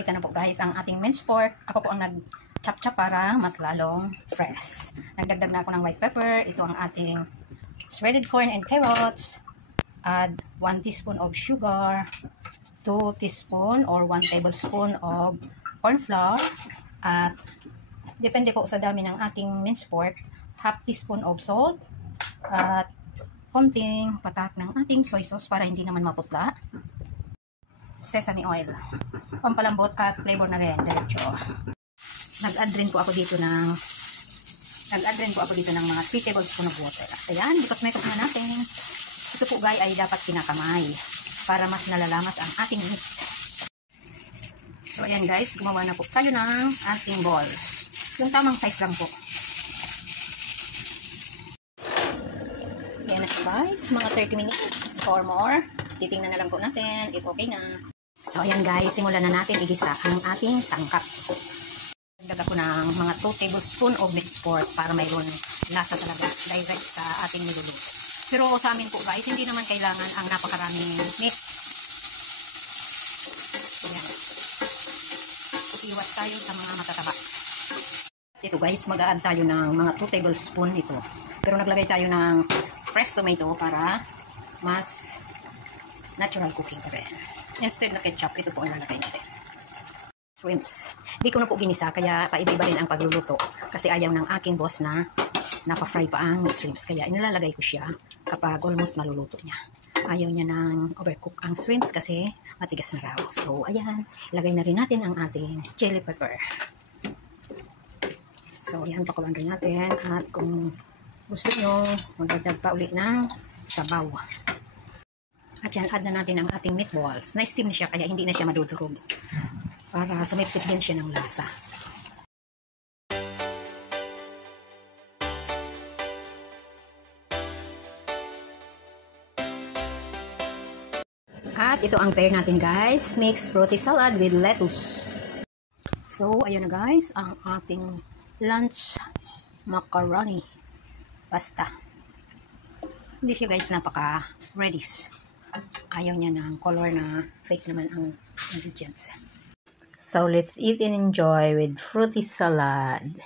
ito na po guys ang ating minced pork. Ako po ang nag-chop-chop para mas lalong fresh. Nagdagdag na ako ng white pepper. Ito ang ating shredded corn and carrots. Add 1 teaspoon of sugar, 2 teaspoon or 1 tablespoon of corn flour. At depende po sa dami ng ating minced pork, half teaspoon of salt. At konting patak ng ating soy sauce para hindi naman maputla. Sesame oil, pampalambot at flavor na rin, diretso. Nag-add rin po ako dito ng mga 3 tablespoon of water. Ayan, because na natin. Ito po guys ay dapat kinakamay para mas nalalamas ang ating meat. So ayan guys, gumawa na po tayo ng ating balls. Yung tamang size lang po. Ayan na po guys, mga 30 minutes or more. Titingnan na lang po natin if okay na. So ayan guys, simulan na natin igisa ang ating sangkap. Dagdag ako ng mga 2 tablespoon of mixed pork para mayroon lasa talaga direct sa ating niluluto. Pero sa amin po guys, hindi naman kailangan ang napakaraming meat. Ayan. Iwas tayo sa mga matataba. Ito guys, mag-a-add tayo ng mga 2 tablespoon ito. Pero naglagay tayo ng fresh tomato para mas natural cooking pa rin. Instead na ketchup, ito po ang lalagay natin. Shrimps. Di ko na po ginisa, kaya paiba rin ang pagluluto. Kasi ayaw ng aking boss na napa-fry pa ang shrimps. Kaya inilalagay ko siya kapag almost maluluto niya. Ayaw niya ng overcook ang shrimps kasi matigas na raw. So, ayan. Ilagay na rin natin ang ating chili pepper. So, ayan. Pakulan rin natin. At kung gusto nyo, magdagdag pa uli ng sabaw. At yan, add na natin ang ating meatballs. Na-steam na siya kaya hindi na siya madudurog. Para sumipsip din siya ng lasa. At ito ang pair natin guys. Mixed fruity salad with lettuce. So, ayun na guys. Ang ating lunch macaroni pasta. Hindi siya guys napaka-reddish. Ayaw niya ng color na fake naman ang ingredients. So, let's eat and enjoy with fruity salad.